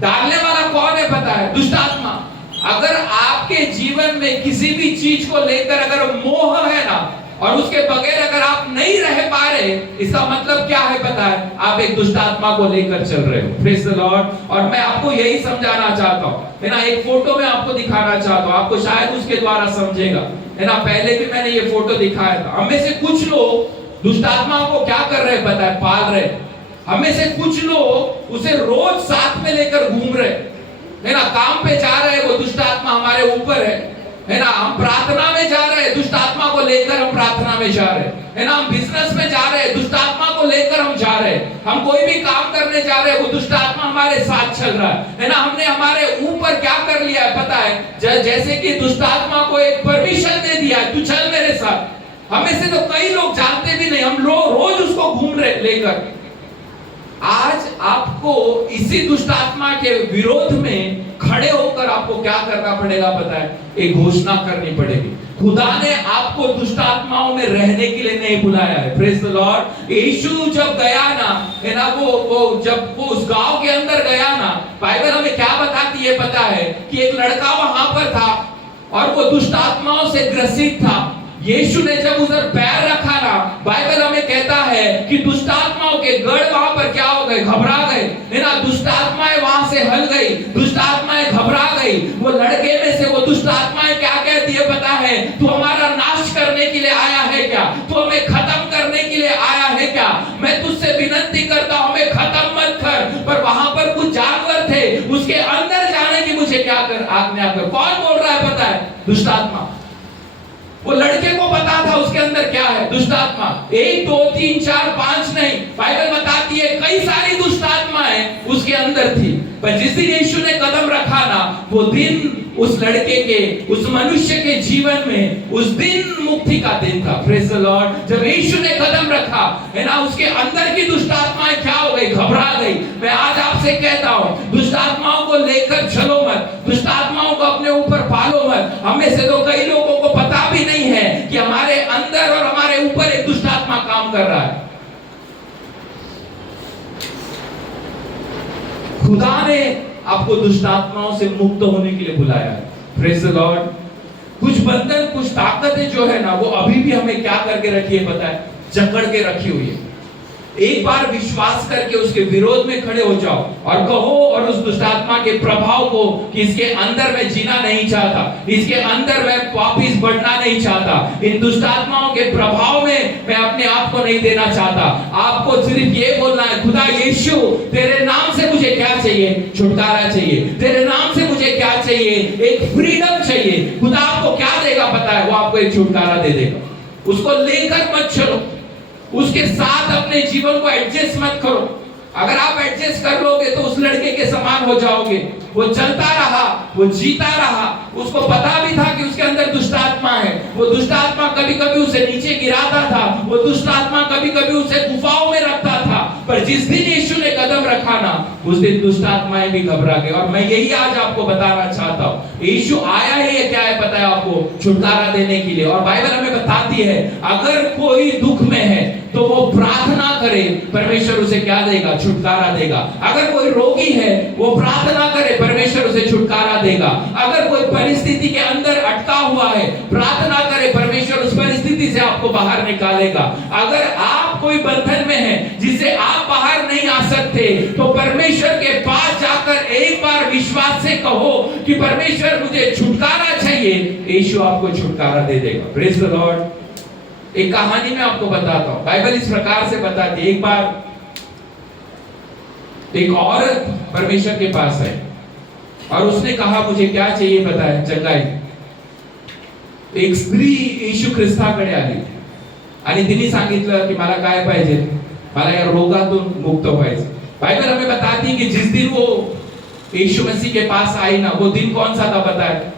डालने वाला कौन है पता है? दुष्ट आत्मा। अगर आपके जीवन में किसी भी चीज को लेकर अगर मोह है ना, और उसके बगैर अगर आप नहीं रह पा रहे, इसका मतलब क्या है पता है? आप एक दुष्ट आत्मा को लेकर चल रहे हो। Praise the Lord. और मैं आपको यही समझाना चाहता हूं, है ना, एक फोटो में आपको दिखाना चाहता हूं, आपको शायद उसके द्वारा समझेगा, है ना। पहले भी मैंने ये फोटो दिखाया था। हमें से कुछ लोग दुष्ट आत्मा को क्या कर रहे हैं पता है? पाल रहे। हमें से कुछ लोग उसे रोज साथ में लेकर घूम रहे, है ना। काम पे जा रहे हैं, वो दुष्ट आत्मा हमारे ऊपर है ना। हम प्रार्थना में जा रहे हैं, दुष्ट आत्मा को लेकर हम प्रार्थना में जा रहे हैं, है ना। हम बिजनेस में जा रहे हैं, दुष्ट आत्मा को लेकर हम जा रहे हैं। हम कोई भी काम करने जा रहे हैं, वो दुष्ट आत्मा हमारे साथ चल रहा है ना। हमने हमारे ऊपर क्या कर लिया है पता है? जैसे कि दुष्ट आत्मा को एक परमिशन दे दिया है, तू चल मेरे साथ। हमें से तो कई लोग जानते भी नहीं, हम रोज उसको घूम रहे लेकर। आज आपको इसी दुष्ट आत्मा के विरोध में खड़े होकर आपको क्या करना पड़ेगा पता है? एक घोषणा करनी पड़ेगी। खुदा ने आपको दुष्ट आत्माओं में रहने के लिए नहीं बुलाया है। Praise the Lord. यीशु जब गया ना, है ना, जब वो उस गांव के अंदर गया ना, बाइबल हमें क्या बताती है पता है? कि एक लड़का वहां पर था, और वो दुष्ट आत्माओं से ग्रसित था। यीशु ने जब उधर पैर रखा ना, बाइबल हमें कहता है कि दुष्ट आत्माओं के गढ़ वहां पर क्या हो गए, घबरा गए, है ना। दुष्ट आत्माएं वहां से हल गई, दुष्ट आत्माएं घबरा गई। वो लड़के में से वो दुष्ट आत्माएं क्या कहती है पता है? तू हमारा नाश करने के लिए आया है क्या? तू हमें खत्म करने के लिए आया है क्या? मैं तुझसे विनती करता हूं, हमें खत्म मत कर। पर वहां पर कुछ जानवर थे, उसके अंदर जाने की मुझे क्या कर, आज्ञा कर। कौन बोल रहा है पता है? दुष्ट आत्मा। वो लड़के को पता था उसके अंदर क्या है, दुष्ट आत्मा। 1 2 3 4 5 नहीं, बाइबल बताती है कई सारी दुष्ट आत्माएं उसके अंदर थी। पर जिस दिन यीशु ने कदम रखा ना, वो दिन उस लड़के के, उस मनुष्य के जीवन में उस दिन मुक्ति का दिन था। Praise the Lord. जब यीशु ने कदम रखा, है ना, उसके अंदर की दुष्ट आत्माएं क्या हो गई, घबरा गई। मैं आज आपसे कहता हूं, दुष्ट आत्माओं को लेकर चलो मत, दुष्ट आत्माओं को अपने ऊपर पालो मत। हमें से तो कई लोगों को पता भी नहीं है कि हमारे अंदर और हमारे ऊपर एक दुष्ट आत्मा काम कर रहा है। खुदा ने आपको दुष्ट आत्माओं से मुक्त होने के लिए बुलाया है। Praise the Lord. कुछ बंधन, कुछ ताकतें जो है ना, वो अभी भी हमें क्या करके रखी है पता है? जकड़ के रखी हुई है। एक बार विश्वास करके उसके विरोध में खड़े हो जाओ और कहो, और उस दुष्ट आत्मा के प्रभाव को, कि इसके अंदर मैं जीना नहीं चाहता, इसके अंदर मैं वापिस बढ़ना नहीं चाहता, इन दुष्ट आत्माओं के प्रभाव में मैं अपने आप को नहीं देना चाहता। आपको सिर्फ ये बोलना है, खुदा यीशु, तेरे नाम से मुझे क्या चाहिए? छुटकारा चाहिए। तेरे नाम से मुझे क्या चाहिए? एक फ्रीडम चाहिए। खुदा आपको क्या देगा पता है? वो आपको एक छुटकारा दे देगा। उसको लेकर मत चलो, उसके साथ अपने जीवन को एडजस्ट मत करो। अगर आप एडजस्ट कर लोगे तो उस लड़के के समान हो जाओगे। वो चलता रहा, वो जीता रहा, उसको पता भी था कि उसके अंदर दुष्ट आत्मा है। वो दुष्ट आत्मा कभी कभी उसे नीचे गिराता था, वो दुष्ट आत्मा कभी कभी उसे गुफाओं में रखता था। पर जिस दिन यीशु ने कदम रखा ना, उस दिन दुष्ट आत्माएं भी घबरा गई। और मैं यही आज आपको बताना चाहता हूँ, यीशु आया ही क्या है पता है आपको? छुटकारा देने के लिए। और बाइबल हमें बताती है, अगर कोई दुख में है तो वो प्रार्थना करे, परमेश्वर उसे क्या देगा? छुटकारा देगा। अगर कोई रोगी है, वो प्रार्थना करे, परमेश्वर उसे छुटकारा देगा। अगर कोई परिस्थिति के अंदर अटका हुआ है, प्रार्थना करे, परमेश्वर उस परिस्थिति से आपको बाहर निकालेगा। अगर आप कोई बंधन में हैं जिससे आप बाहर नहीं आ सकते, तो परमेश्वर के पास जाकर एक बार विश्वास से कहो कि परमेश्वर मुझे छुटकारा चाहिए, यीशु आपको छुटकारा दे देगा। Praise the Lord. एक कहानी में आपको बताता हूं, बाइबल इस प्रकार से बताती है। एक बार एक औरत परमेश्वर के पास है और उसने कहा, मुझे क्या चाहिए पता है? चंगाई। एक स्त्री येशू ख्रिस्ताकडे आली आणि तिने सांगितलं की मला काय पाहिजे? मला या रोगातून मुक्त व्हायचं। बाइबल हमें बताती है कि जिस दिन वो यीशु मसीह के पास आई ना, वो दिन कौन सा था पता है?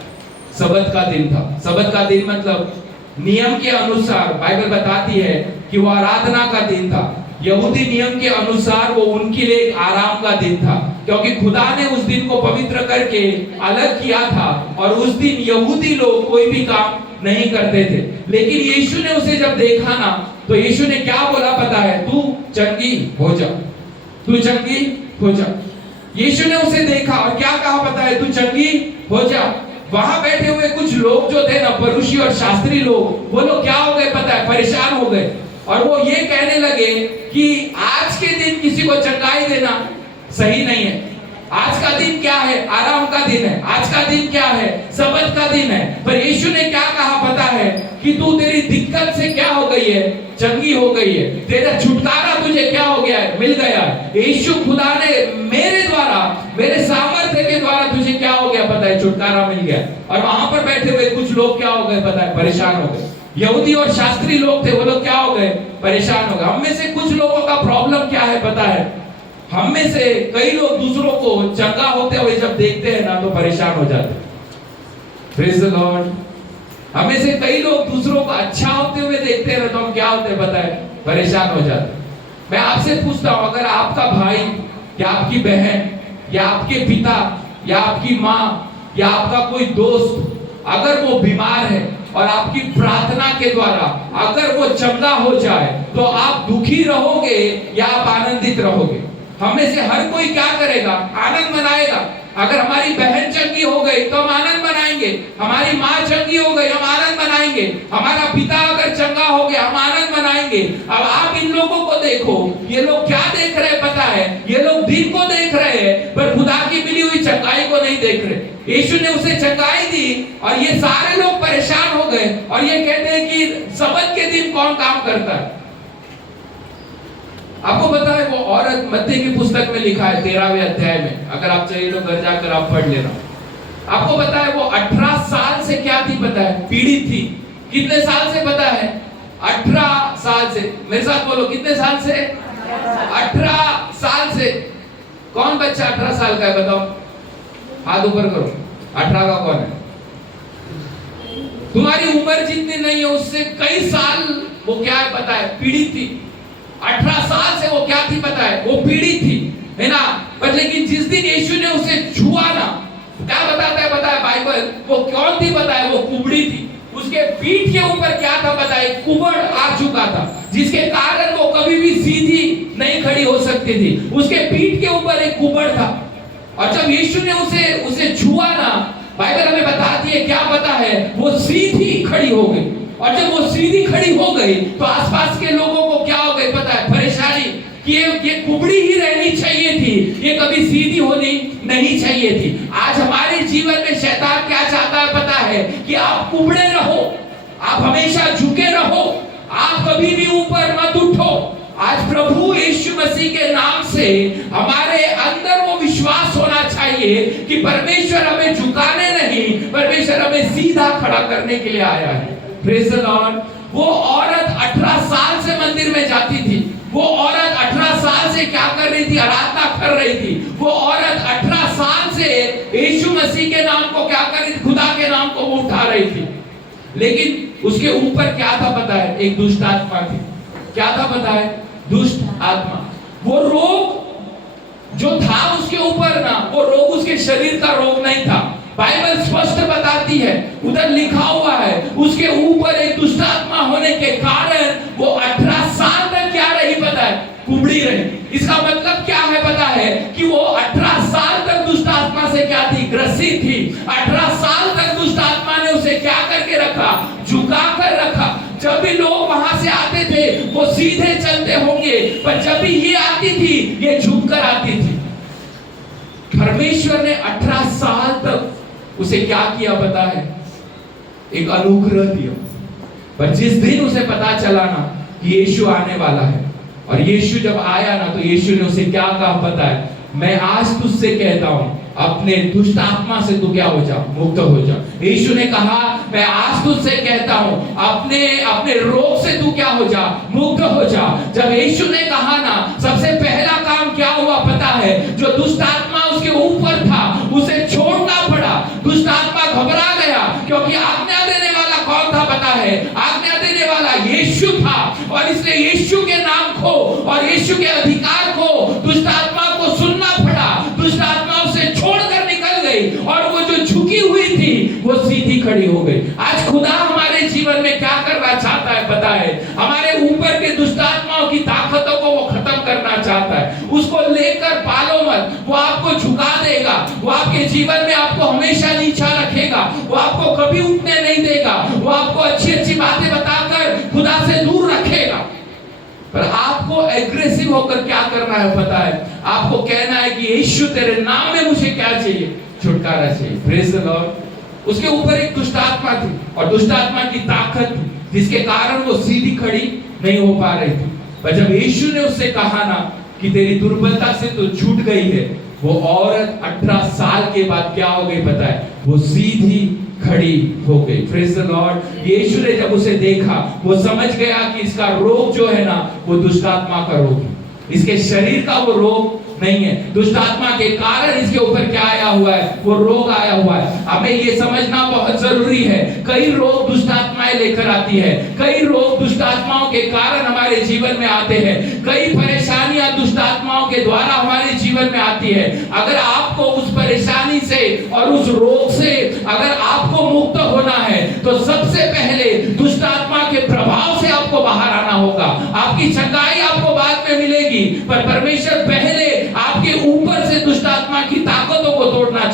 सबत का दिन था। सबत का दिन मतलब नियम के अनुसार, बाइबल बताती है कि वो आराधना का दिन था। यहूदी नियम के अनुसार वो उनके लिए एक आराम का दिन था, क्योंकि खुदा ने उस दिन को पवित्र करके अलग किया था। और उस दिन यहूदी लोग कोई भी काम नहीं करते थे। लेकिन यीशु ने उसे जब देखा ना, तो यीशु ने क्या बोला पता है? तू चंगी हो जा, तू चंगी हो जा। यीशु ने उसे देखा और क्या कहा पता है? तू चंगी हो जा। वहां बैठे हुए कुछ लोग जो थे ना, फरीसी और शास्त्री लोग, वो लोग क्या हो गए पता है? परेशान हो गए। और वो ये कहने लगे कि आज के दिन किसी को चंगाई देना सही नहीं है। आज का दिन क्या है? आराम का दिन है। आज का दिन क्या है? सबत का दिन है। पर यीशु ने क्या कहा पता है? कि तू, तेरी दिक्कत से क्या हो गई है? चंगी हो गई है। तेरा छुटकारा तुझे क्या हो गया है? मिल गया है। यीशु खुदा ने मेरे द्वारा, मेरे सामर्थ्य के द्वारा तुझे क्या हो गया पता है? छुटकारा मिल गया। और वहां पर बैठे हुए कुछ लोग क्या हो गए पता है? परेशान हो गए। यहूदी और शास्त्री लोग थे, वो लोग क्या हो गए? परेशान हो गए। हम में से कुछ लोगों का प्रॉब्लम क्या है पता है? हम में से कई लोग दूसरों को चंगा होते हुए जब देखते हैं ना, तो परेशान हो जाते हैं। Praise the Lord. हम में से कई लोग दूसरों को अच्छा होते हुए देखते हैं ना, तो हम क्या होते हैं पता है? परेशान हो जाते हैं। मैं आपसे पूछता हूं, अगर आपका भाई या आपकी बहन या आपके पिता या आपकी माँ या आपका कोई दोस्त अगर वो बीमार है और आपकी प्रार्थना के द्वारा अगर वो चंगा हो जाए, तो आप दुखी रहोगे या आप आनंदित रहोगे? हमें से हर कोई क्या करेगा? आनंद मनाएगा। अगर हमारी बहन चंगी हो गई तो हम आनंद मनाएंगे, हमारी माँ चंगी हो गई हम आनंद मनाएंगे, हमारा पिता अगर चंगा हो गया हम आनंद मनाएंगे। अब आप इन लोगों को देखो, ये लोग क्या देख रहे हैं पता है? ये लोग दिन को देख रहे हैं पर खुदा की मिली हुई चंगाई को नहीं देख रहे। यीशु ने उसे चंगाई दी और ये सारे लोग परेशान हो गए और ये कहते हैं कि सबत के दिन कौन काम करता है? आपको पता है वो औरत मत्ती की पुस्तक में लिखा है 13वें अध्याय में, अगर आप चाहिए तो घर जाकर आप पढ़ लेना। आपको पता है वो 18 साल से क्या थी पता है? पीड़ित थी। कितने साल से पता है? 18 साल से। मेरे साथ बोलो, कितने साल से? 18 साल से। कौन बच्चा 18 साल का है बताओ, हाथ ऊपर करो। 18 का कौन है? तुम्हारी उम्र जितनी नहीं है उससे कई साल वो क्या है पता है? पीड़ित थी। 18 साल से वो क्या थी पता है? वो पीड़ित थी, है ना? पर लेकिन जिस दिन यीशु ने उसे छुआ ना, क्या बताता है पता है बाइबल? वो कौन थी पता है? वो कुबड़ी थी। उसके पीठ के ऊपर क्या था पता है? कुबड़ आ चुका था, जिसके कारण वो कभी भी सीधी नहीं खड़ी हो सकती थी। उसके पीठ के ऊपर एक कुबड़ था और जब यीशु ने उसे छुआ ना, बाइबल हमें बताती है क्या पता है? वो सीधी खड़ी हो गई। और जब वो सीधी खड़ी हो गई तो आसपास के लोगों को क्या हो गई पता है? परेशानी कि ये कुबड़ी ही रहनी चाहिए थी, ये कभी सीधी होनी नहीं चाहिए थी। आज हमारे जीवन में शैतान क्या चाहता है पता है? कि आप कुबड़े रहो, आप हमेशा झुके रहो, आप कभी भी ऊपर मत उठो। आज प्रभु यीशु मसीह के नाम से हमारे अंदर वो विश्वास होना चाहिए कि परमेश्वर हमें झुकाने नहीं, परमेश्वर हमें सीधा खड़ा करने के लिए आया है। Praise the Lord. वो औरत 18 साल से मंदिर में जाती थी। वो औरत 18 साल से क्या कर रही थी? आराधना कर रही थी। वो औरत 18 साल से यीशु मसीह के नाम को क्या कर रही थी? खुदा के नाम को वो उठा रही थी। लेकिन उसके ऊपर क्या था पता है? एक दुष्ट आत्मा थी। क्या था पता है? दुष्ट आत्मा। वो रोग जो था उसके ऊपर ना, वो रोग उसके शरीर का रोग नहीं था। बाइबल स्पष्ट बताती है, उधर लिखा हुआ है उसके ऊपर एक दुष्ट आत्मा होने के कारण वो 18 साल तक क्या रही पता है? कुबड़ी रही। इसका मतलब क्या है पता है? कि वो 18 साल तक दुष्ट आत्मा से क्या थी? ग्रसित थी। 18 साल तक दुष्ट आत्मा ने उसे क्या करके रखा? झुका कर रखा। जब भी लोग वहां से आते थे वो सीधे चलते होंगे, पर जब भी ये आती थी ये झुक कर आती थी। परमेश्वर ने 18 साल तक उसे क्या किया पता है? एक अनुग्रह दिया। पर जिस दिन उसे पता चला ना कि यीशु आने वाला है, और यीशु जब आया ना तो यीशु ने उसे क्या कहा पता है? मैं आज तुझसे कहता हूं अपने दुष्ट आत्मा से तू क्या हो जा? मुक्त हो जा। यीशु ने कहा मैं आज तुझसे कहता हूं अपने रोग से तू क्या हो जा? मुक्त हो जा। जब यीशु ने कहा ना, सबसे पहला काम क्या हुआ पता है? जो दुष्ट आत्मा उसके ऊपर था उसे छोड़ना पड़ा। दुष्ट आत्मा घबरा गया, क्योंकि आज्ञा देने वाला कौन था पता है? आज्ञा देने वाला यीशु था। और इसलिए यीशु के नाम को और यीशु के अधिकार को दुष्ट आत्मा को सुनना पड़ा। दुष्ट आत्मा उसे छोड़कर निकल गई और वो जो झुकी हुई थी वो सीधी खड़ी हो गई। आज खुदा हमारे जीवन में क्या करना चाहता है पता है? हमारे ऊपर के दुष्ट आत्माओं की ताकतों को वो खत्म करना चाहता है। उसको लेकर पालो मत, वो आपको झुका देगा, वो आपके जीवन में आपको हमेशा नीचा रखेगा, वो आपको कभी उठने नहीं देगा, वो आपको अच्छी अच्छी बातें बताकर खुदा से दूर रखेगा। पर आपको एग्रेसिव होकर क्या करना है पता है? आपको कहना है कि यीशु तेरे नाम में मुझे क्या चाहिए? छुटकारा चाहिए। Praise the Lord. उसके ऊपर एक दुष्ट आत्मा थी और दुष्ट आत्मा की ताकत थी, जिसके कारण वो सीधी खड़ी नहीं हो पा रही थी। पर जब यीशु ने उससे कहा ना कि तेरी दुर्बलता से तो छूट गई है, वो औरत 18 साल के बाद क्या हो गई पता है? वो सीधी खड़ी हो गई। Praise the Lord. यीशु ने जब उसे देखा वो समझ गया कि इसका रोग जो है ना वो दुष्ट आत्मा का रोग है, इसके शरीर का वो रोग नहीं है। दुष्ट आत्मा के कारण इसके ऊपर क्या आया हुआ है? वो रोग आया हुआ है। हमें ये समझना बहुत जरूरी है। कई रोग दुष्ट आत्माएं लेकर आती है, कई रोग दुष्ट आत्माओं के कारण हमारे जीवन में आते हैं, कई परेशानियां दुष्ट आत्माओं के द्वारा हमारे जीवन में आती है। अगर आपको उस परेशानी से और उस रोग से अगर आपको मुक्त होना है तो सबसे पहले दुष्ट आत्मा के प्रभाव से आपको बाहर आना होगा। आपकी चंगाई आपको बाद में मिलेगी, पर परमेश्वर पहले आपके ऊपर से दुष्ट आत्मा की ताकतों को तोड़ना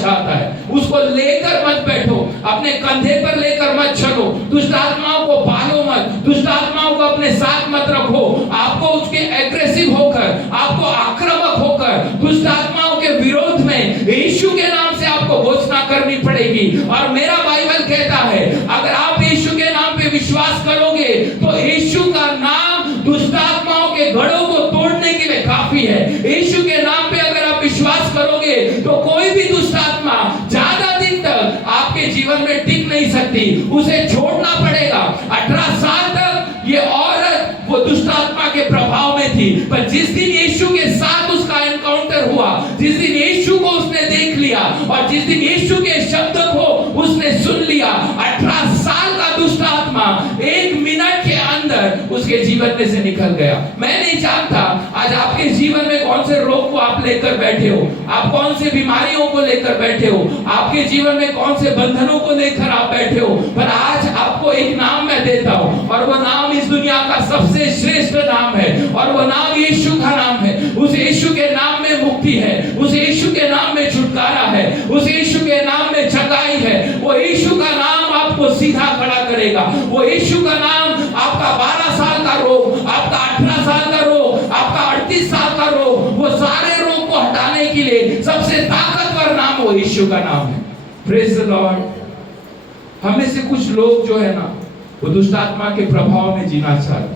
अपने कंधे पर लेकर मत चलो, दुष्ट आत्माओं को पालो मत, दुष्ट आत्माओं को अपने साथ मत रखो। आपको उसके एग्रेसिव होकर, आपको आक्रामक होकर दुष्ट आत्माओं के विरोध में यीशु के नाम से आपको घोषणा करनी पड़ेगी। और मेरा बाइबल कहता है अगर आप यीशु के नाम पे विश्वास करोगे तो यीशु का नाम दुष्ट आत्माओं के गढ़ों को तोड़ने के लिए काफी है। यीशु के नाम पे अगर आप विश्वास करोगे तो कोई भी दुष्ट आत्मा ज्यादा दिन तक आपके जीवन में टिक नहीं सकती, उसे छोड़ना पड़ेगा। 18 साल तक ये औरत वो दुष्ट आत्मा के प्रभाव में थी, पर जिस दिन यीशु के साथ उसका एनकाउंटर हुआ, जिस दिन यीशु को उसने देख लिया और जिस दिन यीशु के शब्द को उसने सुन लिया, 18 साल का दुष्ट आत्मा 1 मिनट के अंदर उसके जीवन में से निकल गया। मैं नहीं जानता आज आपके जीवन में कौन से रोग को आप लेकर बैठे हो, आप कौन से बीमारियों को लेकर बैठे हो, आपके जीवन में कौन से बंधनों को लेकर आप बैठे हो, पर आज आपको एक नाम मैं देता हूं और वो नाम इस दुनिया का सबसे श्रेष्ठ नाम है और वो नाम यीशु का नाम है। उस यीशु के नाम में मुक्ति है, उस यीशु के नाम में छुटकारा है, उस यीशु के नाम में जगाई है। वो यीशु का नाम आपको सीधा खड़ा करेगा। वो यीशु का नाम आपका 12 साल का रोग, आपका 18 साल का रोग, आपका 38 साल का रोग, वो सारे रोग को हटाने के लिए सबसे ताकतवर नाम वो यीशु का नाम है। Praise the Lord. हमें से कुछ लोग जो है ना वो दुष्ट आत्मा के प्रभाव में जीना चाहते,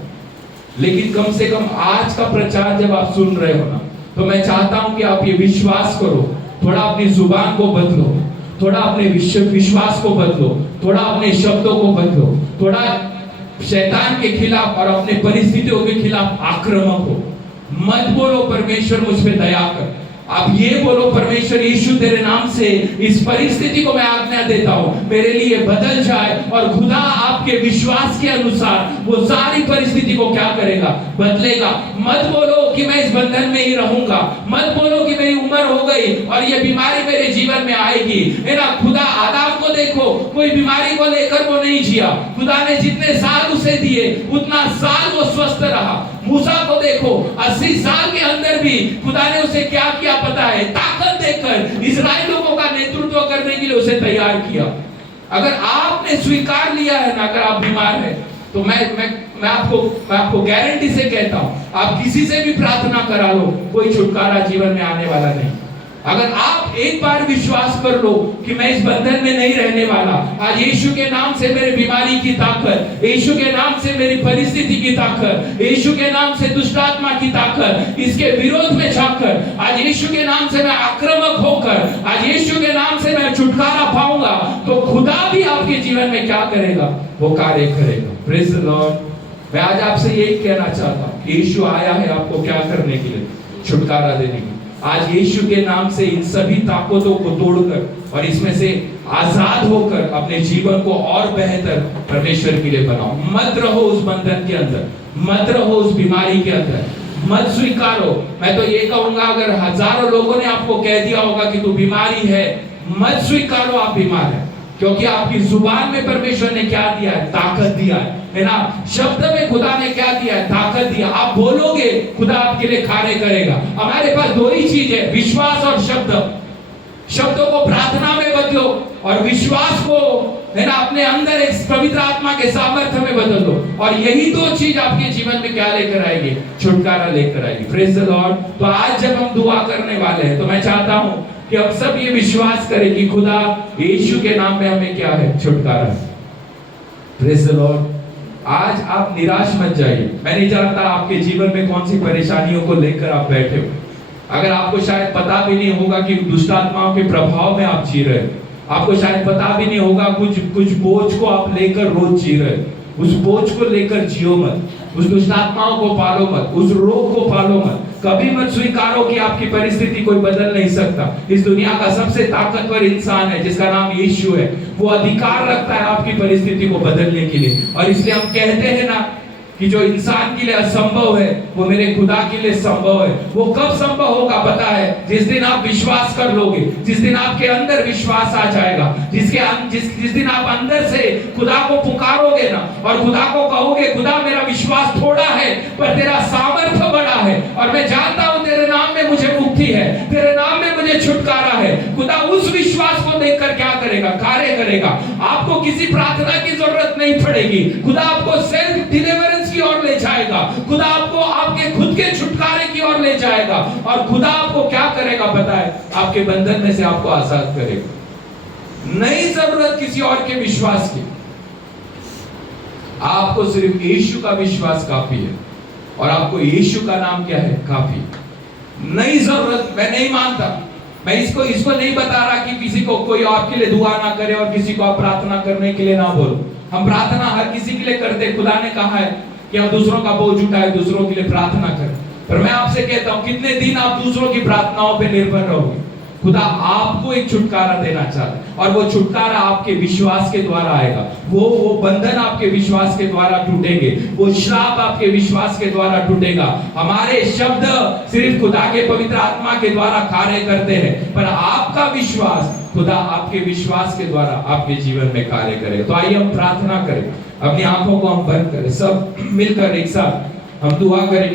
लेकिन कम से कम आज का प्रचार जब आप सुन रहे हो ना, तो मैं चाहता हूं कि आप ये विश्वास करो, थोड़ा अपनी जुबान को बदलो, थोड़ा अपने विश्वास को बदलो, थोड़ा अपने शब्दों को बदलो, थोड़ा शैतान के खिलाफ और अपने परिस्थितियों के खिलाफ आक्रामक हो। मत बोलो परमेश्वर मुझ पे दया कर, आप ये बोलो परमेश्वर यीशु तेरे नाम से इस परिस्थिति को मैं आज्ञा देता हूं मेरे लिए बदल जाए, और खुदा आपके विश्वास के अनुसार वो सारी परिस्थिति को क्या करेगा, बदलेगा। मत बोलो कि मैं इस बंधन में ही रहूंगा, मत बोलो कि मेरी उम्र हो गई और ये बीमारी मेरे जीवन में आएगी, है ना। खुदा आदम को देखो, कोई बीमारी को लेकर वो नहीं जिया, खुदा ने जितने साल उसे दिए उतना साल वो स्वस्थ रहा। मूसा को देखो, 80 साल के अंदर भी खुदा ने उसे क्या किया पता है, ताकत देकर इजराइलियों का नेतृत्व करने के लिए उसे तैयार किया। अगर आपने स्वीकार लिया है ना, अगर आप बीमार हैं, तो मैं आपको गारंटी से कहता हूं, आप किसी से भी प्रार्थना करा लो, कोई छुटकारा जीवन में आने वाला नहीं। अगर आप एक बार विश्वास कर लो कि मैं इस बंधन में नहीं रहने वाला, आज यीशु के नाम से मेरी बीमारी की ताकत, यीशु के नाम से मेरी परिस्थिति की ताकत, यीशु के नाम से दुष्ट आत्मा की ताकत, इसके विरोध में जाकर आज यीशु के नाम से मैं आक्रामक होकर आज यीशु के नाम से मैं छुटकारा पाऊंगा, तो खुदा भी आपके जीवन में क्या करेगा, वो कार्य करेगा। Praise the Lord. मैं आज आपसे यही कहना चाहता हूं, यीशु आया है आपको क्या करने के लिए, छुटकारा देने के लिए। आज यीशु के नाम से इन सभी ताकतों को तोड़कर और इसमें से आजाद होकर अपने जीवन को और बेहतर परमेश्वर के लिए बनाओ। मत रहो उस बंधन के अंदर, मत रहो उस बीमारी के अंदर, मत स्वीकारो। मैं तो ये कहूंगा, अगर हजारों लोगों ने आपको कह दिया होगा कि तू बीमारी है, मत स्वीकारो आप बीमार है, क्योंकि आपकी जुबान में परमेश्वर ने क्या दिया है, ताकत दिया है ना। शब्द में खुदा ने क्या दिया है, ताकत दिया। आप बोलोगे, खुदा आपके लिए कार्य करेगा। हमारे पास दो ही चीज है, विश्वास और शब्द। शब्दों को प्रार्थना में बदलो और विश्वास को, है ना, अपने अंदर एक पवित्र आत्मा के सामर्थ्य में बदल दो, और यही दो चीज आपके जीवन में क्या लेकर आएगी, छुटकारा लेकर आएगी। Praise the Lord. तो आज जब हम दुआ करने वाले हैं, तो मैं चाहता हूं कि अब सब ये विश्वास करें कि खुदा यीशु के नाम में हमें क्या है, छुटकारा है। Praise the Lord. आज आप निराश मत जाइए। मैं नहीं जानता आपके जीवन में कौन सी परेशानियों को लेकर आप बैठे हो। अगर आपको शायद पता भी नहीं होगा कि दुष्ट आत्माओं के प्रभाव में आप जी रहे हो, आपको शायद पता भी नहीं होगा, कुछ बोझ को आप लेकर रोज जी रहे हो, उस बोझ को लेकर जियो मत, उस दुष्ट आत्माओं को पालो मत, उस रोग को पालो मत। कभी मत स्वीकारो कि आपकी परिस्थिति कोई बदल नहीं सकता। इस दुनिया का सबसे ताकतवर इंसान है जिसका नाम यीशु है, वो अधिकार रखता है आपकी परिस्थिति को बदलने के लिए। और इसलिए हम कहते हैं ना कि जो इंसान के लिए असंभव है वो मेरे खुदा के लिए संभव है। वो कब संभव होगा पता है, जिस दिन आप विश्वास कर लोगे, जिस दिन आपके अंदर विश्वास आ जाएगा, जिस दिन आप अंदर से खुदा को पुकारोगे ना और खुदा को कहोगे, खुदा मेरा विश्वास थोड़ा है पर तेरा सामर्थ्य बड़ा है, और मैं जानता हूं तेरे नाम में मुझे मुक्ति है, तेरे नाम में मुझे छुटकारा है। खुदा उस विश्वास को देखकर क्या करेगा, कार्य करेगा। आपको किसी प्रार्थना की जरूरत नहीं पड़ेगी। खुदा आपको सेल्फ डिलीवरेंस की ओर ले जाएगा। खुदा आपको आपके खुद के छुटकारे की ओर ले जाएगा। और खुदा आपको क्या करेगा पता है? आपके बंधन में से आपको आजाद करेगा। नहीं जरूरत किसी और के विश्वास की, आपको सिर्फ यीशु का विश्वास काफी है। और आपको यीशु का नाम क्या है? काफी। नहीं जरूरत, मैं नहीं मानता, मैं इसको नहीं बता रहा कि किसी को कोई आपके लिए दुआ ना करे और किसी को आप प्रार्थना करने के लिए ना बोलो। हम प्रार्थना हर किसी के लिए करते। खुदा ने कहा है कि हम दूसरों का बोझ उठाए, दूसरों के लिए प्रार्थना करें। पर मैं आपसे कहता हूं, कितने दिन आप दूसरों की प्रार्थनाओं पे निर्भर रहोगे? खुदा आपको एक छुटकारा देना चाहता है और वो छुटकारा आपके विश्वास के द्वारा आएगा। वो बंधन आपके विश्वास के द्वारा टूटेंगे, वो श्राप आपके विश्वास के द्वारा टूटेगा। हमारे शब्द सिर्फ खुदा के पवित्र आत्मा के द्वारा कार्य करते हैं, पर आपका विश्वास, खुदा आपके विश्वास के द्वारा आपके जीवन में कार्य करेगा। तो आइए हम प्रार्थना करें, अपनी आंखों को हम बंद करें, सब मिलकर एक साथ हम दुआ करेंगे।